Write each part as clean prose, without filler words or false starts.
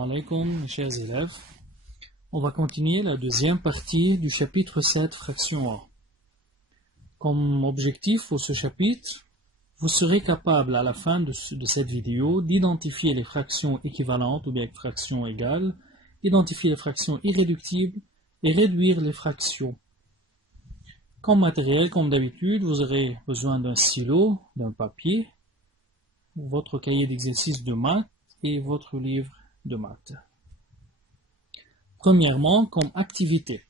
Assalamu alaikum, mes chers élèves. On va continuer la deuxième partie du chapitre 7, fraction A. Comme objectif pour ce chapitre, vous serez capable à la fin de cette vidéo d'identifier les fractions équivalentes ou bien fractions égales, identifier les fractions irréductibles et réduire les fractions. Comme matériel, comme d'habitude, vous aurez besoin d'un stylo, d'un papier, votre cahier d'exercice de maths et votre livre de maths. Premièrement, comme activité.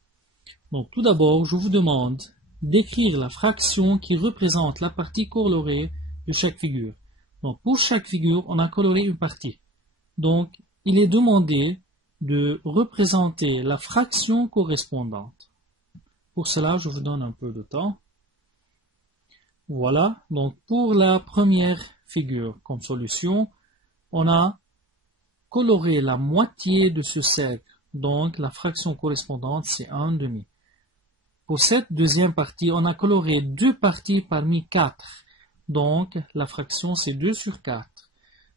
Donc tout d'abord, je vous demande d'écrire la fraction qui représente la partie colorée de chaque figure. Donc pour chaque figure, on a coloré une partie. Donc il est demandé de représenter la fraction correspondante. Pour cela, je vous donne un peu de temps. Voilà, donc pour la première figure comme solution, on a coloré la moitié de ce cercle, donc la fraction correspondante c'est 1/2. Pour cette deuxième partie, on a coloré deux parties parmi 4, donc la fraction c'est 2/4.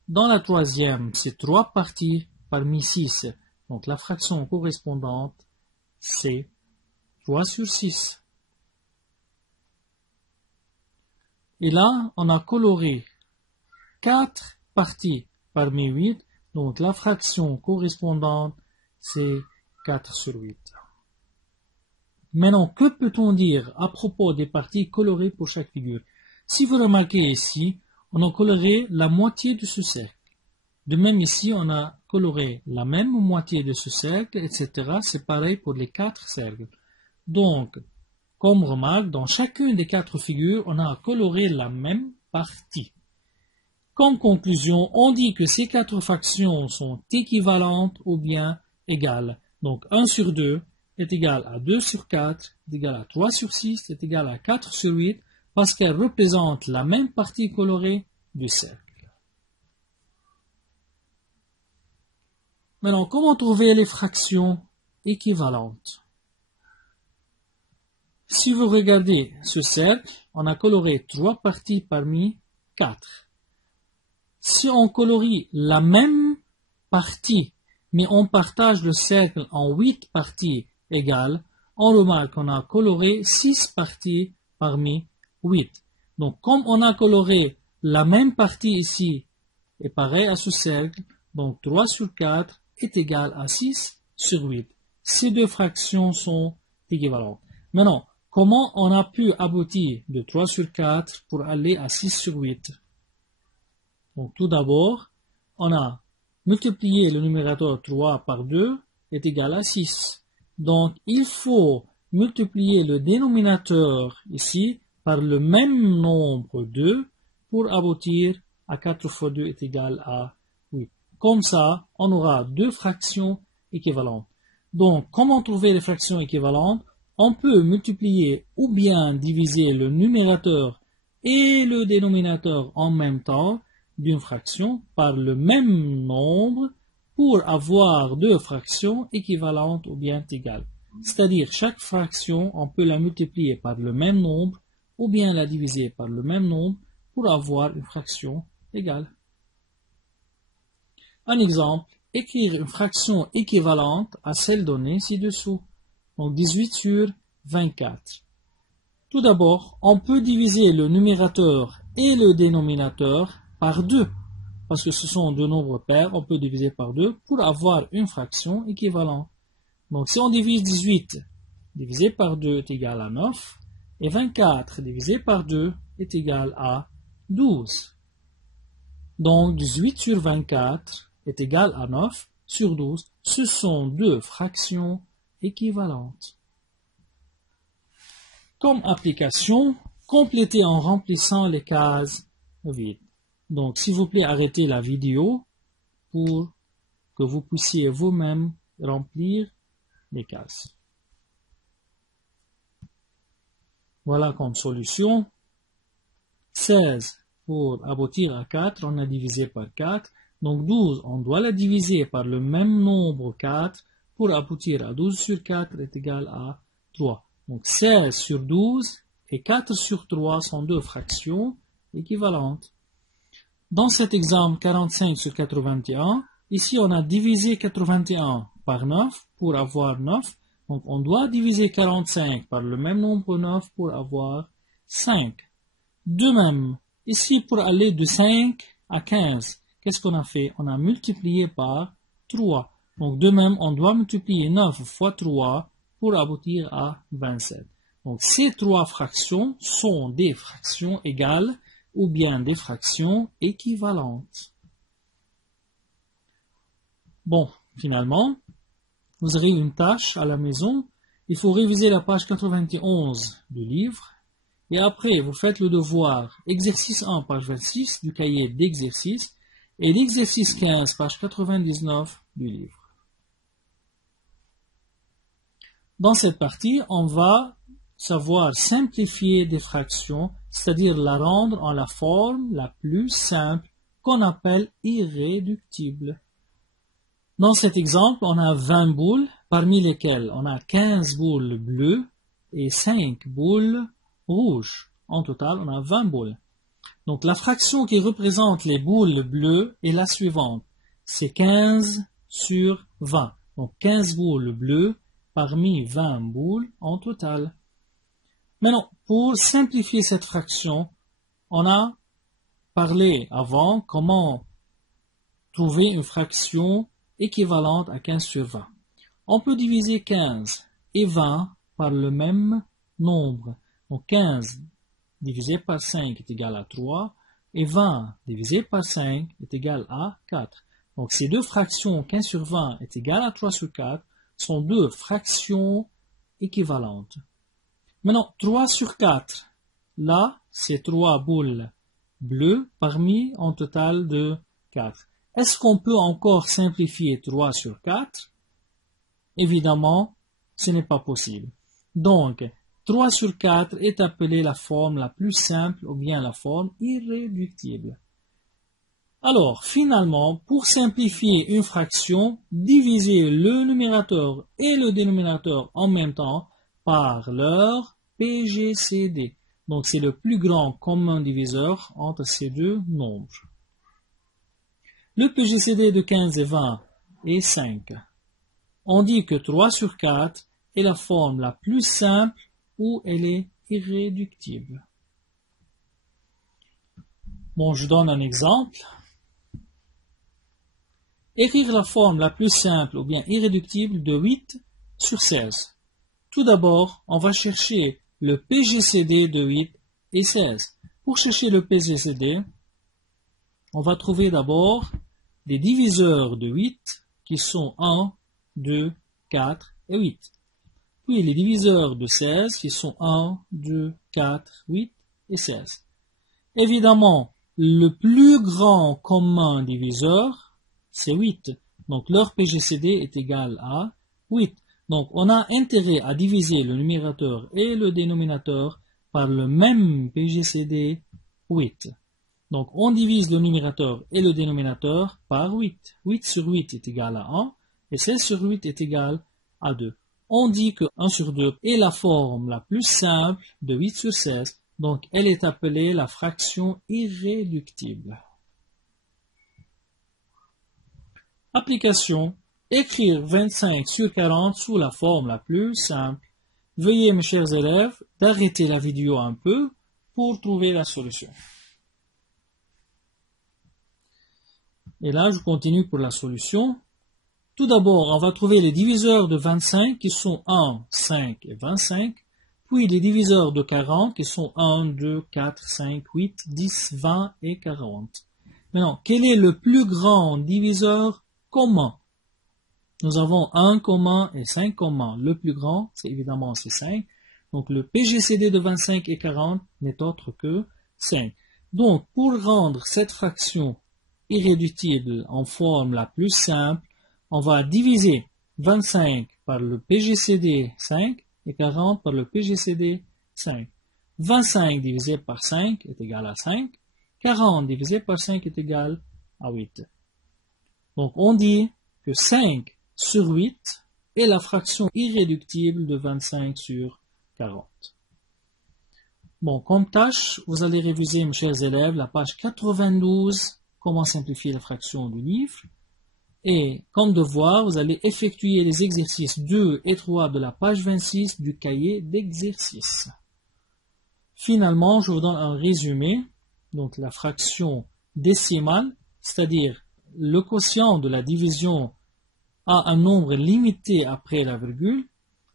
Dans la troisième, c'est 3 parties parmi 6, donc la fraction correspondante c'est 3/6. Et là, on a coloré 4 parties parmi 8, donc la fraction correspondante, c'est 4/8. Maintenant, que peut-on dire à propos des parties colorées pour chaque figure? Si vous remarquez ici, on a coloré la moitié de ce cercle. De même ici, on a coloré la même moitié de ce cercle, etc. C'est pareil pour les 4 cercles. Donc, comme remarque, dans chacune des 4 figures, on a coloré la même partie. Comme conclusion, on dit que ces 4 fractions sont équivalentes ou bien égales. Donc 1/2 est égal à 2/4, est égal à 3/6, est égal à 4/8, parce qu'elles représentent la même partie colorée du cercle. Maintenant, comment trouver les fractions équivalentes? Si vous regardez ce cercle, on a coloré 3 parties parmi 4. Si on colorie la même partie, mais on partage le cercle en 8 parties égales, on remarque qu'on a coloré 6 parties parmi 8. Donc, comme on a coloré la même partie ici, et pareil à ce cercle, donc 3/4 est égal à 6/8. Ces deux fractions sont équivalentes. Maintenant, comment on a pu aboutir de 3/4 pour aller à 6/8? Donc tout d'abord, on a multiplié le numérateur 3 par 2 est égal à 6. Donc il faut multiplier le dénominateur ici par le même nombre 2 pour aboutir à 4 fois 2 est égal à 8. Comme ça, on aura deux fractions équivalentes. Donc comment trouver les fractions équivalentes? On peut multiplier ou bien diviser le numérateur et le dénominateur en même temps d'une fraction par le même nombre pour avoir deux fractions équivalentes ou bien égales. C'est-à-dire chaque fraction, on peut la multiplier par le même nombre ou bien la diviser par le même nombre pour avoir une fraction égale. Un exemple, écrire une fraction équivalente à celle donnée ci-dessous. Donc 18/24. Tout d'abord, on peut diviser le numérateur et le dénominateur par 2, parce que ce sont deux nombres pairs, on peut diviser par 2 pour avoir une fraction équivalente. Donc si on divise 18 divisé par 2 est égal à 9, et 24 divisé par 2 est égal à 12. Donc 18/24 est égal à 9/12. Ce sont deux fractions équivalentes. Comme application, complétez en remplissant les cases vides. Donc, s'il vous plaît, arrêtez la vidéo pour que vous puissiez vous-même remplir les cases. Voilà comme solution. 16 pour aboutir à 4, on a divisé par 4. Donc 12, on doit la diviser par le même nombre 4 pour aboutir à 12/4 est égal à 3. Donc 16/12 et 4/3 sont deux fractions équivalentes. Dans cet exemple 45/81, ici on a divisé 81 par 9 pour avoir 9. Donc on doit diviser 45 par le même nombre 9 pour avoir 5. De même, ici pour aller de 5 à 15, qu'est-ce qu'on a fait? On a multiplié par 3. Donc de même, on doit multiplier 9 fois 3 pour aboutir à 27. Donc ces trois fractions sont des fractions égales ou bien des fractions équivalentes. Bon, finalement, vous aurez une tâche à la maison. Il faut réviser la page 91 du livre. Et après, vous faites le devoir exercice 1, page 26 du cahier d'exercice et l'exercice 15, page 99 du livre. Dans cette partie, on va savoir simplifier des fractions, c'est-à-dire la rendre en la forme la plus simple qu'on appelle irréductible. Dans cet exemple, on a 20 boules, parmi lesquelles on a 15 boules bleues et 5 boules rouges. En total, on a 20 boules. Donc la fraction qui représente les boules bleues est la suivante. C'est 15 sur 20. Donc 15 boules bleues parmi 20 boules en total. Maintenant, pour simplifier cette fraction, on a parlé avant comment trouver une fraction équivalente à 15 sur 20. On peut diviser 15 et 20 par le même nombre. Donc 15 divisé par 5 est égal à 3 et 20 divisé par 5 est égal à 4. Donc ces deux fractions 15 sur 20 est égal à 3 sur 4 sont deux fractions équivalentes. Maintenant 3 sur 4, là c'est 3 boules bleues parmi un total de 4. Est-ce qu'on peut encore simplifier 3 sur 4? Évidemment, ce n'est pas possible. Donc, 3 sur 4 est appelée la forme la plus simple ou bien la forme irréductible. Alors, finalement, pour simplifier une fraction, divisez le numérateur et le dénominateur en même temps par leur PGCD. Donc, c'est le plus grand commun diviseur entre ces deux nombres. Le PGCD de 15 et 20 est 5. On dit que 3 sur 4 est la forme la plus simple où elle est irréductible. Bon, je donne un exemple. Écrire la forme la plus simple ou bien irréductible de 8 sur 16. Tout d'abord, on va chercher le PGCD de 8 et 16. Pour chercher le PGCD, on va trouver d'abord des diviseurs de 8 qui sont 1, 2, 4 et 8. Puis les diviseurs de 16 qui sont 1, 2, 4, 8 et 16. Évidemment, le plus grand commun diviseur, c'est 8. Donc leur PGCD est égal à 8. Donc on a intérêt à diviser le numérateur et le dénominateur par le même PGCD 8. Donc on divise le numérateur et le dénominateur par 8. 8 sur 8 est égal à 1 et 16 sur 8 est égal à 2. On dit que 1 sur 2 est la forme la plus simple de 8 sur 16, donc elle est appelée la fraction irréductible. Application. Écrire 25 sur 40 sous la forme la plus simple. Veuillez, mes chers élèves, d'arrêter la vidéo un peu pour trouver la solution. Et là, je continue pour la solution. Tout d'abord, on va trouver les diviseurs de 25 qui sont 1, 5 et 25. Puis les diviseurs de 40 qui sont 1, 2, 4, 5, 8, 10, 20 et 40. Maintenant, quel est le plus grand diviseur commun? Nous avons 1 commun et 5 communs. Le plus grand, c'est évidemment 5. Donc le PGCD de 25 et 40 n'est autre que 5. Donc pour rendre cette fraction irréductible en forme la plus simple, on va diviser 25 par le PGCD 5 et 40 par le PGCD 5. 25 divisé par 5 est égal à 5. 40 divisé par 5 est égal à 8. Donc on dit que 5 sur 8 est la fraction irréductible de 25 sur 40. Bon, comme tâche, vous allez réviser, mes chers élèves, la page 92, comment simplifier la fraction du livre. Et comme devoir, vous allez effectuer les exercices 2 et 3 de la page 26 du cahier d'exercice. Finalement, je vous donne un résumé. Donc la fraction décimale, c'est-à-dire le quotient de la division a un nombre limité après la virgule.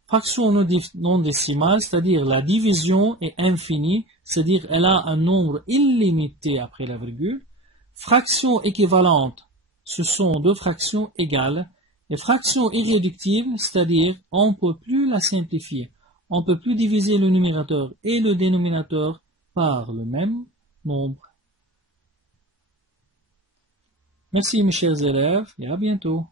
Fraction non décimale, c'est-à-dire la division est infinie, c'est-à-dire elle a un nombre illimité après la virgule. Fraction équivalente, ce sont deux fractions égales. Les fractions irréductibles, c'est-à-dire on ne peut plus la simplifier. On ne peut plus diviser le numérateur et le dénominateur par le même nombre. Merci mes chers élèves et à bientôt.